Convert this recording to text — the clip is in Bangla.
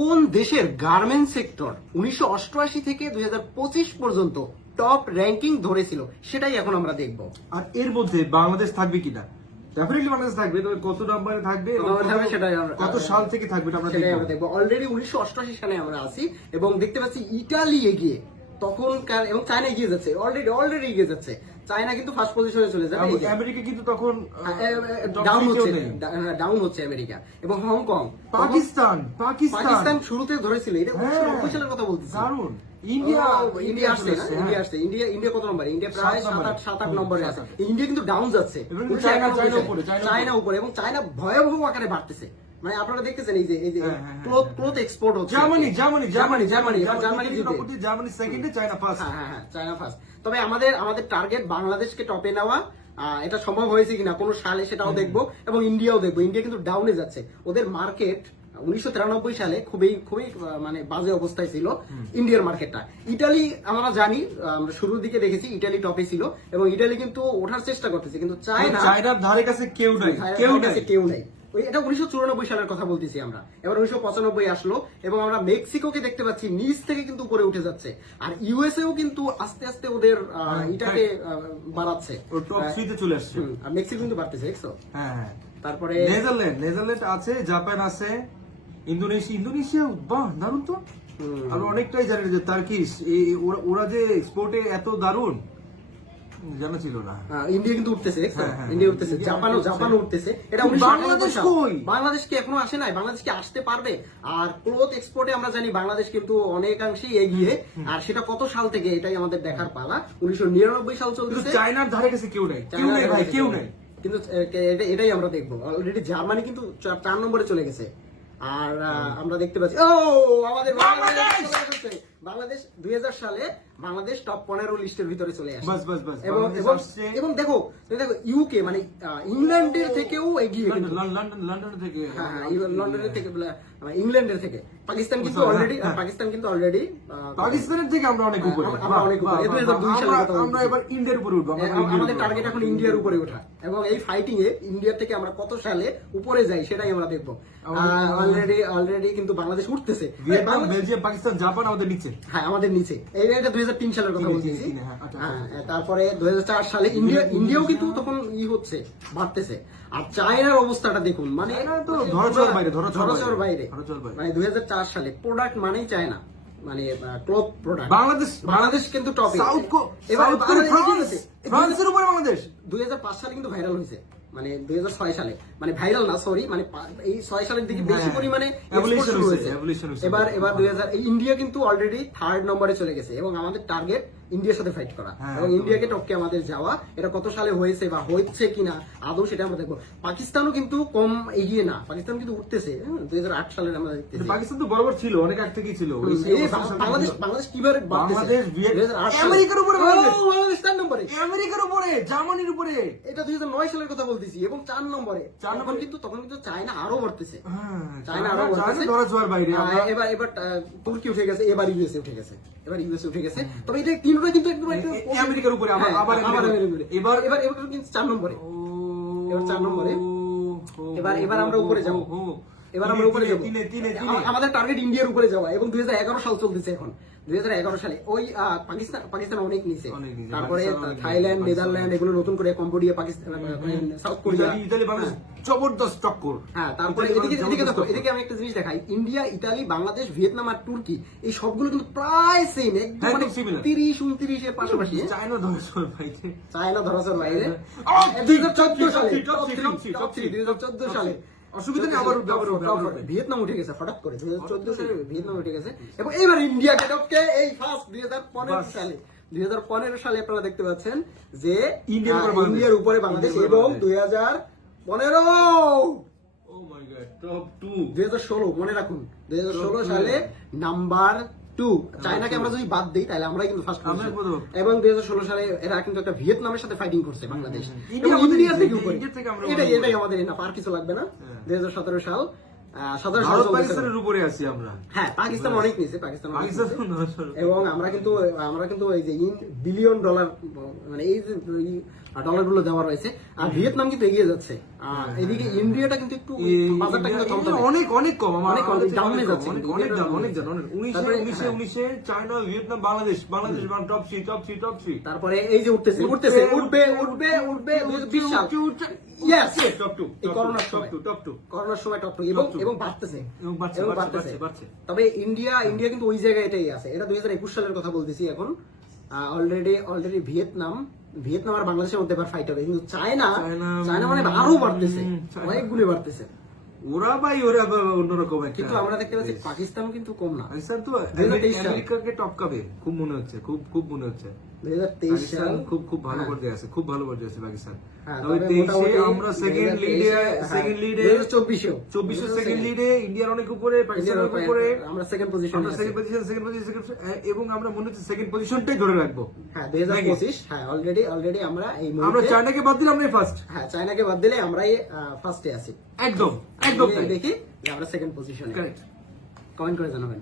কোন দেশের গার্মেন্টস সেক্টর 1988 থেকে 2025 পর্যন্ত টপ র্যাঙ্কিং ধরেছিল সেটাই এখন আমরা দেখব। আর এর মধ্যে বাংলাদেশ থাকবে কিনা? ডেফিনেটলি বাংলাদেশ থাকবে, তবে কত নাম্বারে থাকবে এবং কত সাল থেকে থাকবে এটা আমরা দেখবো। অলরেডি 1988 সালে আমরা আছি এবং দেখতে পাচ্ছি ইটালি এগিয়ে, তখনকার এবং চায়না এগিয়ে যাচ্ছে, অলরেডি এগিয়ে যাচ্ছে। চায়না কিন্তু ফার্স্ট পজিশনে চলে যাবে, আমেরিকা কিন্তু তখন ডাউন হচ্ছে আমেরিকা এবং হংকং, পাকিস্তান শুরুতে ধরেছিল। এটা 1990 সালের কথা বলতেছি। দারুন। ইন্ডিয়া আসছে না? ইন্ডিয়া কত নম্বরে? ইন্ডিয়া প্রায় 7-8 নম্বরে আছে। ইন্ডিয়া কিন্তু ডাউন যাচ্ছে, চায়না উপরে, এবং চায়না ভয়াবহ আকারে বাড়তেছে। মানে আপনারা দেখতেছেন এই যে ক্লথ এক্সপোর্ট হচ্ছে। জার্মানি সেকেন্ডে, চায়না ফার্স্ট। হ্যাঁ, চায়না ফার্স্ট। তবে আমাদের টার্গেট বাংলাদেশকে টপে নেওয়া। এটা সম্ভব হয়েছে কিনা কোন সালে সেটাও দেখবো, এবং ইন্ডিয়াও দেখবো। ইন্ডিয়া কিন্তু ডাউনে যাচ্ছে। ওদের মার্কেট 1993 সালে খুবই মানে বাজে অবস্থায় ছিল ইন্ডিয়ার মার্কেটটা। ইটালি আমরা জানি, আমরা শুরুর দিকে দেখেছি ইটালি টপে ছিল এবং ইটালি কিন্তু ওঠার চেষ্টা করতেছে, কিন্তু চায়নার ধারে কাছে কেউ নাই। এটা 1994 সালের কথা বলতেছি আমরা। এবার 1995 আসলো এবং আমরা মেক্সিকোকে দেখতে পাচ্ছি নিচ থেকে কিন্তু উপরে উঠে যাচ্ছে। আর ইউএসএও কিন্তু আস্তে আস্তে ওদের এটাকে বাড়াচ্ছে, টপ 3 তে চলে আসছে। আর মেক্সিকো কিন্তু বাড়তেছে, দেখছো? হ্যাঁ। তারপরে নেদারল্যান্ড আছে, জাপান আছে, ইন্দোনেশিয়া। বাহ, দারুন তো। আর অনেকটাই জানি যে টার্কিশ, ওরা যে এক্সপোর্টে এত দারুন জানা ছিল না। ইন্ডিয়া কিন্তু উঠতেছে, ইন্ডিয়া উঠতেছে, জাপানও উঠতেছে। এটা বাংলাদেশ কি এখনো আসে নাই? বাংলাদেশ কি আসতে পারবে? আর ক্লথ এক্সপোর্টে আমরা জানি বাংলাদেশ কিন্তু অনেকাংশেই এগিয়ে। আর সেটা কত সাল থেকে, এটাই আমাদের দেখার পালা। 1999 সাল চলতেছে। চায়নার ধারে কাছে কেউ নাই ভাই, কেউ নাই। কিন্তু এটাই আমরা দেখবো। অলরেডি জার্মানি কিন্তু 4 নম্বরে চলে গেছে। আর আমরা দেখতে পাচ্ছি আমাদের বাংলাদেশ 2000 সালে বাংলাদেশ টপ 15 লিস্টের ভিতরে চলে আসে। এবং দেখো ইউকে মানে ইংল্যান্ডের থেকেও এগিয়ে, লন্ডন থেকে, লন্ডনের থেকে, ইংল্যান্ডের থেকে। পাকিস্তান কিন্তু অলরেডি পাকিস্তানের থেকে আমরা অনেক উপরে। আমরা এবার ইন্ডিয়ার উপরে উঠবো। আমাদের টার্গেট এখন ইন্ডিয়ার উপরে ওঠা, এবং এই ফাইটিং এ ইন্ডিয়া থেকে আমরা কত সালে উপরে যাই সেটাই আমরা দেখবো। অলরেডি কিন্তু বাংলাদেশ উঠতেছে। বেলজিয়াম, পাকিস্তান, জাপান আমাদের নিচে। হ্যাঁ, আমাদের নিচে। এটা 2003 সালের কথা বলতেছি। তারপরে 2004 সালে ইন্ডিয়াও কিন্তু তখন হচ্ছে, বাড়তেছে। আর চায়নার অবস্থাটা দেখুন, মানে ধরাছোঁয়ার বাইরে। মানে 2004 সালে প্রোডাক্ট মানেই চায়না, মানে ক্লথ প্রোডাক্ট। বাংলাদেশ কিন্তু টপে। ফ্রান্সের উপরে বাংলাদেশ 2005 সালে কিন্তু ভাইরাল হয়েছে, মানে 2006 সালে, মানে ভাইরাল না, সরি, মানে এই 6 সালের দিকে বেশি পরিমাণে এবার 2000 ইন্ডিয়া কিন্তু অলরেডি 3rd নম্বরে চলে গেছে, এবং আমাদের টার্গেট ইন্ডিয়ার সাথে ফাইট করা এবং ইন্ডিয়াকে টপকে আমাদের যাওয়া। এটা কত সালে হয়েছে বা হচ্ছে কিনা আদৌ সেটা আমরা দেখবো। পাকিস্তানও কিন্তু কম এগিয়ে না, পাকিস্তান কিন্তু উঠতেছে। 2008 সালের আমরা দেখতেছি। পাকিস্তান তো বরাবর ছিল, অনেক আগ থেকেই ছিল। বাংলাদেশ কিভাবে আমেরিকার উপরে, বাংলাদেশ 4 নম্বরে, আমেরিকার উপরে, জার্মানির উপরে। এটা 2009 সালের কথা বলতেছি, এবং 4 নম্বরে। তখন কিন্তু চায়না আরো বাড়তেছে, ধরাছোঁয়ার বাইরে। এবার তুর্কি উঠে গেছে, এবার ইউএসএ উঠে গেছে, তবে এটা তিনটা কিন্তু একদম আমেরিকার উপরে, আবার এবার কিন্তু 4 নম্বরে। এবার আমরা উপরে যাবো। আমাদের টার্গেট ইন্ডিয়ার উপরে যাওয়া, এবং 2011 সাল চলতেছে এখন। 2011 সালে ওই পাকিস্তান অনেক নিচে, তারপরে থাইল্যান্ড, নেদারল্যান্ড, এগুলো নতুন করে, কম্বোডিয়া, পাকিস্তান, সাউথ কোরিয়া, জবরদস্ত টক্কর। হ্যাঁ, তারপরে এদিকে আমি একটা জিনিস দেখাই, ইন্ডিয়া, ইতালি, বাংলাদেশ, ভিয়েতনাম আর তুর্কি, এই সবগুলো কিন্তু প্রায় সেম, একদম 30-29 এর পাশাপাশি। চায়না ধরাছোঁয়ার বাইরে। 2014 সালে অসুবিধা নেই, আবার ভিয়েতনাম উঠে গেছে হঠাৎ করে। 2014 সালে ভিয়েতনাম উঠে গেছে, এবং এবার ইন্ডিয়াকে টপকে এই ফার্স্ট 2015 সালে আপনারা দেখতে পাচ্ছেন যে ইন্ডিয়ার উপরে বাংলাদেশ, এবং 2016 মনে রাখুন, 2016 সালে নাম্বার 2। চায়নাকে আমরা যদি বাদ দিই তাহলে আমরাই কিন্তু ফার্স্ট, এবং 2016 সালে এরা কিন্তু একটা ভিয়েতনামের সাথে ফাইটিং করছে বাংলাদেশ। ইন্ডিয়ার থেকে উপরে, এটাই আমাদের এনাফ, আর কিছু লাগবে না। 2017 সাল সাধারণ ভারত চলতেছে। পাকিস্তানের উপরে আছি আমরা। হ্যাঁ, পাকিস্তান অনেক নিচে, পাকিস্তান অনেক পাকিস্তান নিচে। এবং আমরা কিন্তু এই যে বিলিয়ন ডলার মানে এই যে ডলার গুলো দেওয়া রয়েছে, আর ভিয়েতনাম কিন্তু এগিয়ে যাচ্ছে। আর এদিকে ইন্ডিয়াটা কিন্তু একটু বাজারটা কিন্তু থমথমে। অনেক অনেক কম, আমার অনেক আমাদের ডাউনে অনেক যাচ্ছে, কম, কিন্তু অনেক ইন্ডিয়াটা ডাউন, অনেক যাচ্ছে। ডাউন, অনেক 19 তারপরে, 19 চায়না, ভিয়েতনাম, বাংলাদেশ টপ 3 তারপরে এই যে উঠবে 2020 সাল। Yes! টপ 2 এই করোনার সময়। টপ 2 করোনার সময় টপ 2 এবং বাড়তেছে। এবং বাড়ছে। তবে ইন্ডিয়া কিন্তু ওই জায়গায় এটাই আছে। এটা 2021 সালের কথা বলতেছি এখন। অলরেডি ভিয়েতনাম আর বাংলাদেশের মধ্যে এবার ফাইট হবে, কিন্তু চায়না মানে আরো বাড়তেছে, অনেক গুলি বাড়তেছে। ওরা অন্যরকম একটা। কিন্তু আমরা দেখতে পাচ্ছি পাকিস্তান কিন্তু কম না। পাকিস্তান তো 2023 সাল। আমেরিকাকে টপকাবে খুব মনে হচ্ছে, খুব মনে হচ্ছে। 2023 পাকিস্তান সাল খুব ভালো পর্যায়ে আছে, খুব ভালো পর্যায়ে আছে পাকিস্তান। হ্যাঁ, তবে তবে 23 মোটামুটি আমরা সেকেন্ড লিডে 24 সেকেন্ড লিডে ইন্ডিয়ার অনেক উপরে, পাকিস্তানের উপরে আমরা সেকেন্ড পজিশনে আমরা সেকেন্ড পজিশন এবং আমরা মনে হচ্ছে সেকেন্ড পজিশনটাই ধরে রাখবো। হ্যাঁ, 2025 হ্যাঁ, অলরেডি আমরা এই আমরা মুহূর্তে চায়নাকে বাদ দিলে আমরা ফার্স্ট। হ্যাঁ, চায়নাকে বাদ দিলে আমরাই ফার্স্টে আছি। একদম দেখি যে আমরা সেকেন্ড পজিশনে। কারেক্ট। কমেন্ট করে জানাবেন।